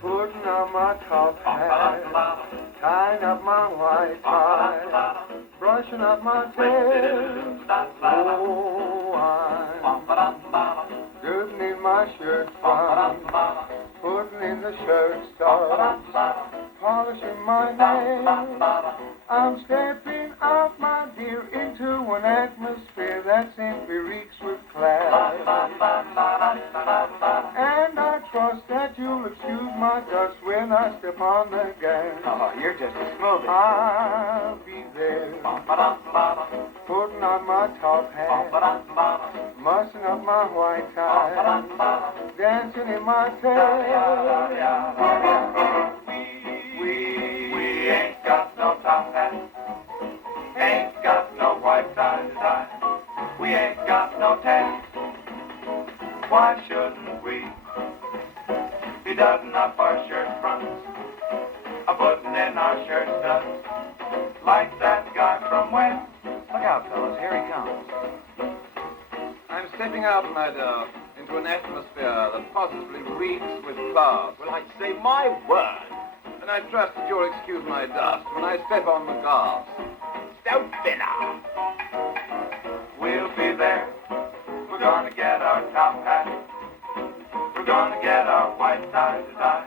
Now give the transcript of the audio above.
Putting on my top hat, tying up my white tie, brushing up my tail. Oh, I'm good in my shirt front, putting in the shirt studs, polishing my nails. I'm stepping out, my dear, into an atmosphere that simply reeks with class. And I trust that you'll excuse my dust when I step on the gas. Oh, you're just a smoothie. I'll be there, putting on my top hat, mussing up my white tie, dancing in my tail. We ain't got no top hat, ain't got no white tie. We ain't got no tail. Why shouldn't we be doubling up our shirt fronts, putting in our shirt studs, like that guy from West? Look out, fellas, here he comes. I'm stepping out, my dear, into an atmosphere that positively reeks with class. Well, I'd say my word. And I trust that you'll excuse my dust when I step on the gas. Don't finna. We'll be there. We're gonna get our top hat. We're gonna get our white tie to tie.